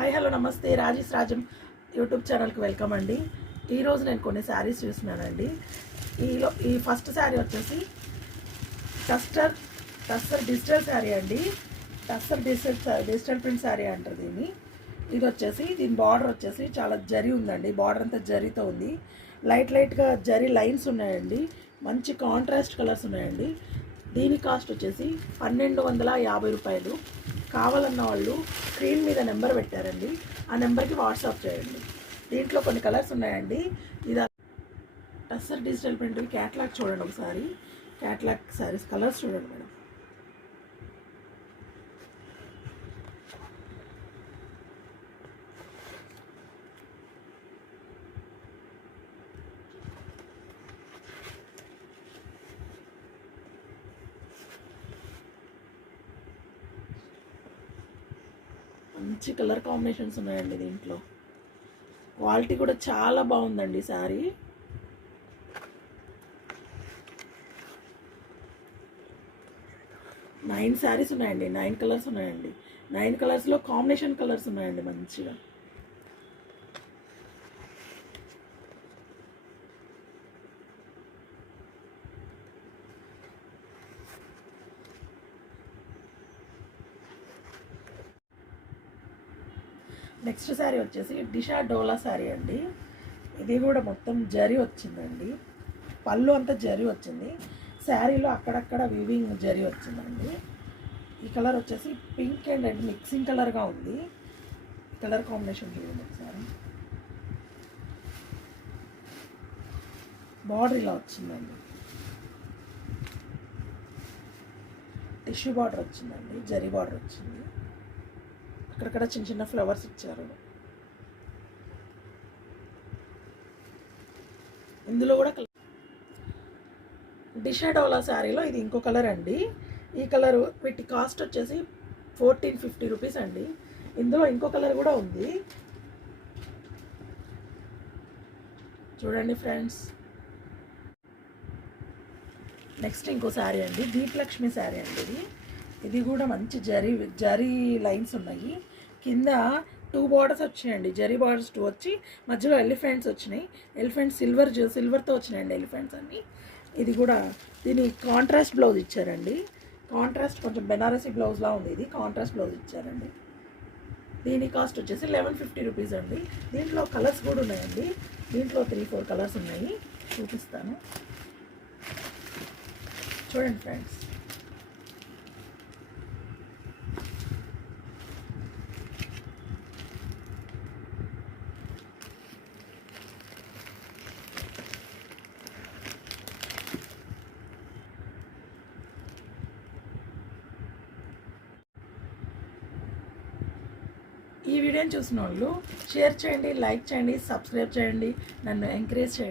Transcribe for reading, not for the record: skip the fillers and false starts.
Hi hello నమస్తే Rajesh Rajam YouTube ఛానల్కి welcome అండి. ఈరోజు నేను కొన్ని శారీస్ చూస్తున్నానండి. ఈ ఫస్ట్ శారీ వచ్చేసి టస్సర్ డిజిటల్ శారీ అండి. టస్సర్ డిజిటల్ ప్రింట్ శారీ అంటారు దీన్ని. ఇది వచ్చేసి దీని బార్డర్ వచ్చేసి చాలా జరీ ఉందండి. బార్డర్ అంతా జరీతో ఉంది. లైట్గా జరీ లైన్స్ ఉన్నాయండి. మంచి కాంట్రాస్ట్ కలర్స్ ఉన్నాయండి. దీని కాస్ట్ వచ్చేసి 1250 రూపాయలు. కావాలన్న వాళ్ళు స్క్రీన్ మీద నెంబర్ పెట్టారండి. ఆ నెంబర్కి వాట్సాప్ చేయండి. దీంట్లో కొన్ని కలర్స్ ఉన్నాయండి. ఇది టస్సర్ డిజిటల్ ప్రింట్ క్యాట్లాగ్ చూడండి ఒకసారి. క్యాట్లాగ్ సారీస్ కలర్స్ చూడండి మేడం. మంచి కలర్ కాంబినేషన్స్ ఉన్నాయండి. దీంట్లో క్వాలిటీ కూడా చాలా బాగుందండి. శారీ నైన్ శారీస్ ఉన్నాయండి. 9 కలర్స్ ఉన్నాయండి. 9 కలర్స్లో కాంబినేషన్ కలర్స్ ఉన్నాయండి మంచిగా. నెక్స్ట్ శారీ వచ్చేసి డిషా డోలా శారీ అండి. ఇది కూడా మొత్తం జరీ వచ్చిందండి. పళ్ళు అంతా జరీ వచ్చింది. శారీలో అక్కడక్కడ వీవింగ్ జరీ వచ్చిందండి. ఈ కలర్ వచ్చేసి పింక్ అండ్ రెడ్ మిక్సింగ్ కలర్గా ఉంది. కలర్ కాంబినేషన్ చూడండి ఒకసారి. బార్డర్ ఇలా వచ్చిందండి. టిష్యూ బార్డర్ వచ్చిందండి. జరీ బార్డర్ వచ్చింది. అక్కడక్కడ చిన్న చిన్న ఫ్లవర్స్ ఇచ్చారు. ఇందులో కూడా డిషా డోలా శారీలో ఇది ఇంకో కలర్ అండి. ఈ కలర్ వీటి కాస్ట్ వచ్చేసి 1450 రూపీస్ అండి. ఇందులో ఇంకో కలర్ కూడా ఉంది చూడండి ఫ్రెండ్స్. నెక్స్ట్ ఇంకో శారీ అండి. దీపలక్ష్మి శారీ అండి. ఇది కూడా మంచి జరీ లైన్స్ ఉన్నాయి. కింద 2 బార్డర్స్ వచ్చాయండి. జరీ బార్డర్స్ 2 వచ్చి మధ్యలో ఎలిఫెంట్స్ వచ్చినాయి. ఎలిఫెంట్స్ సిల్వర్తో వచ్చినాయండి ఎలిఫెంట్స్ అన్ని. ఇది కూడా దీని కాంట్రాస్ట్ బ్లౌజ్ ఇచ్చారండి. కాంట్రాస్ట్ కొంచెం బెనారసీ బ్లౌజ్లా ఉంది. ఇది కాంట్రాస్ట్ బ్లౌజ్ ఇచ్చారండి. దీని కాస్ట్ వచ్చేసి 1150 రూపీస్ అండి. దీంట్లో కలర్స్ కూడా ఉన్నాయండి. దీంట్లో 3-4 కలర్స్ ఉన్నాయి, చూపిస్తాను చూడండి ఫ్రెండ్స్. ఈ వీడియోని చూసిన వాళ్ళు షేర్ చేయండి, లైక్ చేయండి, సబ్స్క్రైబ్ చేయండి, నన్ను ఎంకరేజ్ చేయండి.